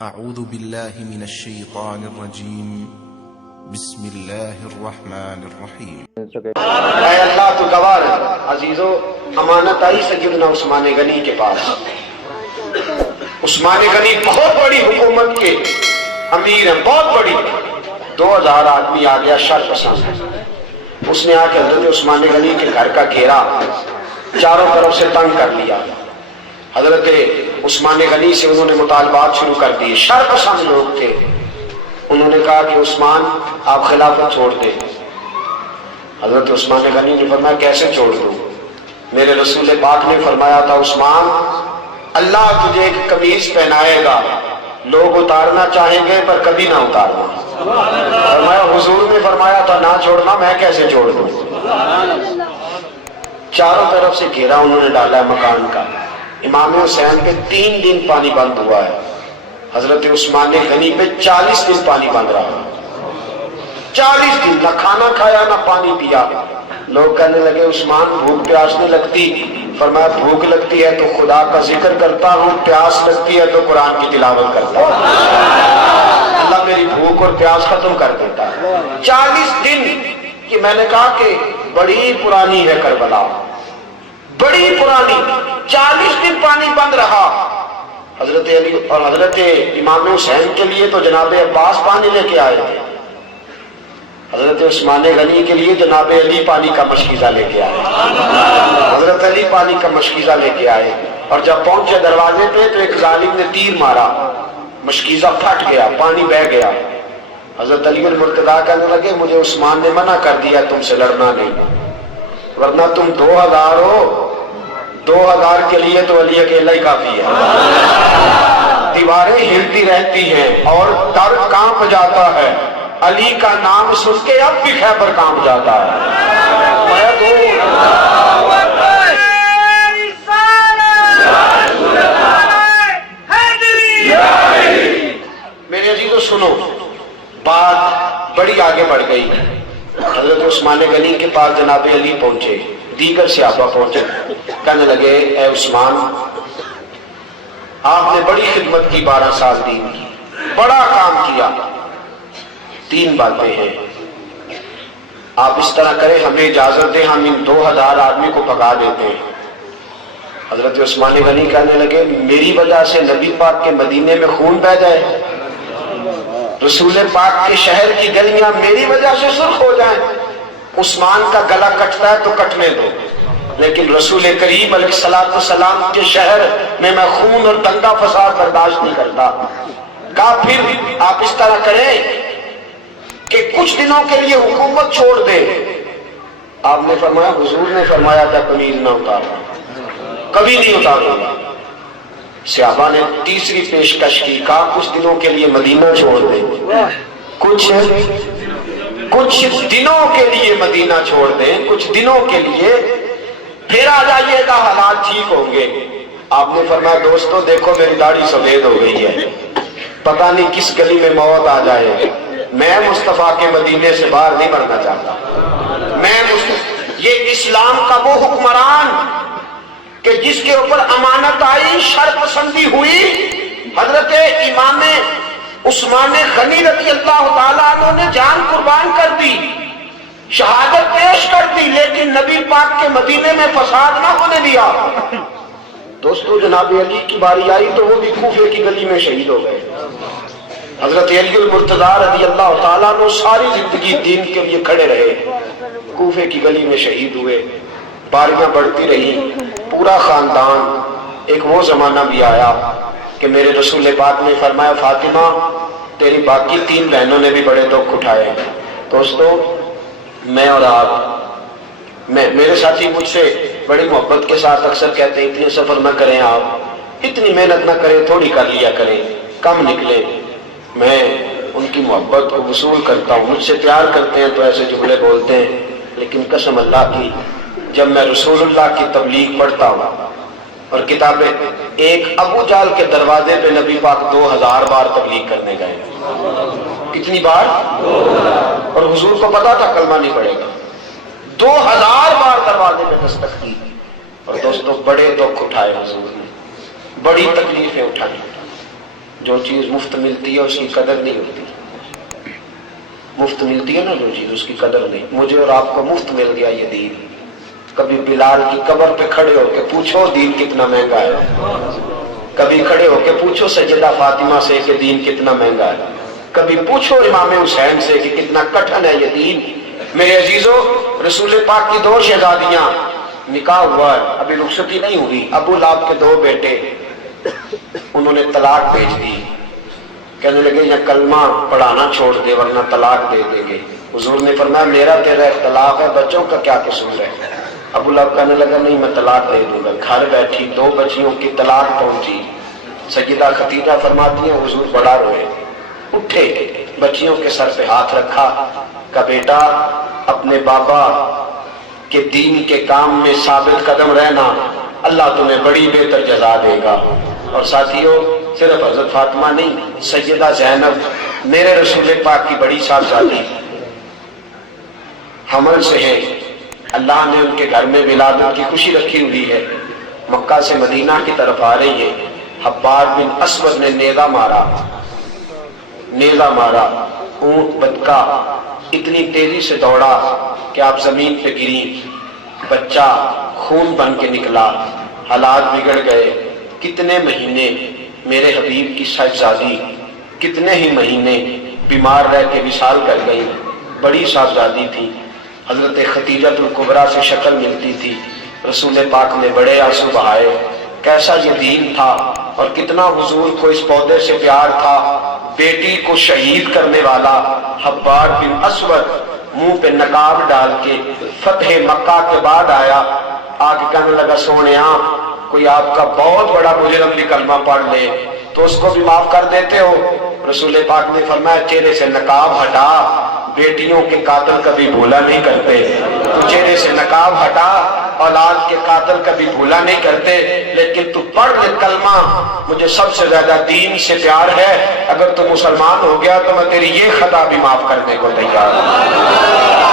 أعوذ بالله من الشيطان الرجيم بسم الله الرحمن الرحیم۔ اے اللہ تو گوار عزیزو، امانت آئی سیدنا عثمان غنی کے پاس۔ عثمان غنی بہت بڑی حکومت کے امیر ہیں، بہت بڑی، 2000 آدمی آ گیا شر پسند۔ اس نے آ کے حضرت عثمان غنی کے گھر کا گھیرا چاروں طرف سے تنگ کر لیا۔ حضرت عثمان غنی سے انہوں نے مطالبات شروع کر دیے، شر پسند لوگ تھے۔ انہوں نے کہا کہ عثمان آپ خلافت چھوڑ دیں۔ حضرت عثمان غنی نے فرمایا کیسے چھوڑ دوں؟ میرے رسول پاک نے فرمایا تھا عثمان اللہ تجھے ایک قمیص پہنائے گا، لوگ اتارنا چاہیں گے پر کبھی نہ اتارنا۔ فرمایا حضور نے فرمایا تھا نہ چھوڑنا، میں کیسے چھوڑ دوں؟ چاروں طرف سے گھیرا انہوں نے ڈالا ہے مکان کا۔ امام حسین پہ 3 دن پانی بند ہوا ہے، حضرت عثمان غنی پہ 40 دن پانی بند رہا۔ 40 دن نہ کھانا کھایا نہ پانی پیا۔ لوگ کہنے لگے عثمان بھوک پیاس نہیں لگتی؟ فرمایا بھوک لگتی ہے تو خدا کا ذکر کرتا ہوں، پیاس لگتی ہے تو قرآن کی تلاوت کرتا ہوں، اللہ میری بھوک اور پیاس ختم کر دیتا ہے۔ 40 دن کہ میں نے کہا کہ بڑی پرانی ہے کربلا، بڑی پرانی۔ 40 دن پانی بند رہا۔ حضرت علی اور حضرت امام حسین کے لیے تو جناب عباس پانی لے کے آئے تھے، حضرت عثمان غنی کے لیے جناب علی پانی کا مشکیزہ لے کے آئے، حضرت علی پانی کا مشکیزہ لے کے آئے۔ اور جب پہنچے دروازے پہ تو ایک ظالم نے تیر مارا، مشکیزہ پھٹ گیا، پانی بہہ گیا۔ حضرت علی المرتضیٰ کہنے لگے مجھے عثمان نے منع کر دیا تم سے لڑنا نہیں، ورنہ تم 2000 ہو، 2000 کے لیے تو علی اکیلا ہی کافی ہے۔ دیواریں ہلتی رہتی ہیں اور در کانپ جاتا ہے، علی کا نام سن کے اب بھی خیبر کانپ جاتا ہے۔ میرے عزیزو سنو، بات بڑی آگے بڑھ گئی۔ حضرت عثمان غنی کے پاس جناب علی پہنچے، دیگر صحابہ پہنچے، کہنے لگے اے عثمان آپ نے بڑی خدمت کی، 12 سال دین کی، بڑا کام کیا، 3 باتیں ہیں، آپ اس طرح کریں ہمیں اجازت دیں ہم ان 2000 آدمی کو بھگا دیتے ہیں۔ حضرت عثمان غنی کہنے لگے میری وجہ سے نبی پاک کے مدینے میں خون بہہ جائے، رسول پاک کے شہر کی گلیاں میری وجہ سے سرخ ہو جائیں؟ عثمان کا گلا کٹتا ہے تو کٹنے دو، لیکن رسول کریم علیہ السلام کے شہر میں میں خون اور دنگا فساد برداشت نہیں کرتا۔ کہا پھر آپ اس طرح کریں کہ کچھ دنوں کے لیے حکومت چھوڑ دیں۔ آپ نے فرمایا حضور نے فرمایا تھا قمیض نہ اتارنا، کبھی نہیں اتاروں گا۔ صحابہ نے تیسری پیشکش کی، کہا کچھ دنوں کے لیے مدینہ چھوڑ دیں، کچھ دنوں کے لیے مدینہ چھوڑ دیں، کچھ دنوں کے لیے، پھر آ جائیے گا حالات ٹھیک ہوں گے۔ آپ نے فرمایا دوستو دیکھو میری داڑھی سفید ہو گئی ہے، پتہ نہیں کس گلی میں موت آ جائے، میں مصطفیٰ کے مدینے سے باہر نہیں مرنا چاہتا۔ یہ اسلام کا وہ حکمران کہ جس کے اوپر امانت آئی، شر پسندی ہوئی، حضرت امام عثمان غنی رضی اللہ تعالیٰ عنہ نے جان قربان کر دی، شہادت پیش کر دی، لیکن نبی پاک کے مدینے میں فساد نہ ہونے دیا۔ دوستو جناب علی کی باری آئی تو وہ بھی کوفے کی گلی میں شہید ہو گئے۔ حضرت علی المرتضیٰ رضی اللہ تعالیٰ عنہ ساری زندگی دین کے لیے کھڑے رہے، کوفے کی گلی میں شہید ہوئے۔ باریاں بڑھتی رہی، پورا خاندان۔ ایک وہ زمانہ بھی آیا کہ میرے رسول پاک نے فرمایا فاطمہ تیری باقی 3 بہنوں نے بھی بڑے دکھ اٹھائے۔ دوستو میں اور آپ، میرے ساتھی مجھ سے بڑی محبت کے ساتھ اکثر کہتے ہیں اتنے سفر نہ کریں، آپ اتنی محنت نہ کریں، تھوڑی کر لیا کریں، کم نکلے۔ میں ان کی محبت کو وصول کرتا ہوں، مجھ سے پیار کرتے ہیں تو ایسے جملے بولتے ہیں، لیکن قسم اللہ کی جب میں رسول اللہ کی تبلیغ پڑھتا ہوں اور کتابیں، ایک ابو جہل کے دروازے پہ نبی پاک 2000 بار تبلیغ کرنے گئے، کتنی بار؟ اور حضور کو پتا تھا کلمہ نہیں پڑے گا، 2000 بار دروازے میں دستک دی۔ اور دوستو بڑے دکھ اٹھائے حضور نے، بڑی تکلیفیں اٹھائیں۔ جو چیز مفت ملتی ہے اس کی قدر نہیں ہوتی. مفت ملتی ہے نا جو چیز، اس کی قدر نہیں. مجھے اور آپ کو مفت مل گیا یہ دین. کبھی بلال کی قبر پہ کھڑے ہو کے پوچھو دین کتنا مہنگا ہے. کبھی کھڑے ہو کے پوچھو سیدہ فاطمہ سے کہ دین کتنا مہنگا ہے. کبھی پوچھو امام حسین سے کہ کتنا کٹھن ہے یہ دین. میرے عزیزو، رسول پاک کی 2 شہزادیاں، نکاح ہوا ہے، ابھی رخصتی نہیں ہوئی. ابو لہب کے 2 بیٹے، انہوں نے طلاق بھیج دی. کہنے لگے یا کلمہ پڑھانا چھوڑ دے ورنہ طلاق دے دیں گے. حضور نے فرمایا میرا تیرا اختلاف ہے، بچوں کا کیا قصور ہے. ابو لہب کہنے لگا نہیں میں طلاق دے دوں گا. گھر بیٹھی 2 بچیوں کی طلاق پہنچی. سیدہ خدیجہ فرماتی ہیں حضور بڑا روئے، اٹھے، بچیوں کے سر پہ ہاتھ رکھا، کہ بیٹا اپنے بابا کے دین کے کام میں ثابت قدم رہنا، اللہ تمہیں بڑی بہتر جزا دے گا. اور ساتھیوں، صرف حضرت فاطمہ نہیں، سیدہ زینب میرے رسول پاک کی بڑی صاحبزادی حمل سے ہے. اللہ نے ان کے گھر میں ولادت کی خوشی رکھی ہوئی ہے. مکہ سے مدینہ کی طرف آ رہی ہے. حباب بن اسود نے نیزہ مارا. اونٹ بدکا اتنی تیزی سے دوڑا کہ آپ زمین پہ گری. بچہ خون بن کے نکلا. حالات بگڑ گئے. کتنے مہینے میرے حبیب کی صاحبزادی کتنے ہی مہینے بیمار رہ کے وصال کر گئی. بڑی صاحبزادی تھی. حضرت خدیجہ الکبریٰ سے شکل ملتی تھی. رسول پاک نے بڑے آنسو بہائے. کیسا یہ دین تھا اور کتنا حضور کو اس پودے سے پیار تھا. بیٹی کو شہید کرنے والا حباب بن اسود منہ پہ نقاب ڈال کے فتح مکہ کے بعد آیا. آگے کہنے لگا سونیا کوئی آپ کا بہت بڑا مجرم بھی کلمہ پڑھ لے تو اس کو بھی معاف کر دیتے ہو. رسول پاک نے فرمایا چہرے سے نقاب ہٹا، بیٹیوں کے قاتل کبھی بھولا نہیں کرتے. تو چہرے سے نقاب ہٹا، اولاد کے قاتل کبھی بھولا نہیں کرتے. لیکن تو پڑھ لے کلمہ، مجھے سب سے زیادہ دین سے پیار ہے. اگر تو مسلمان ہو گیا تو میں تیری یہ خطا بھی معاف کرنے کو تیار ہوں.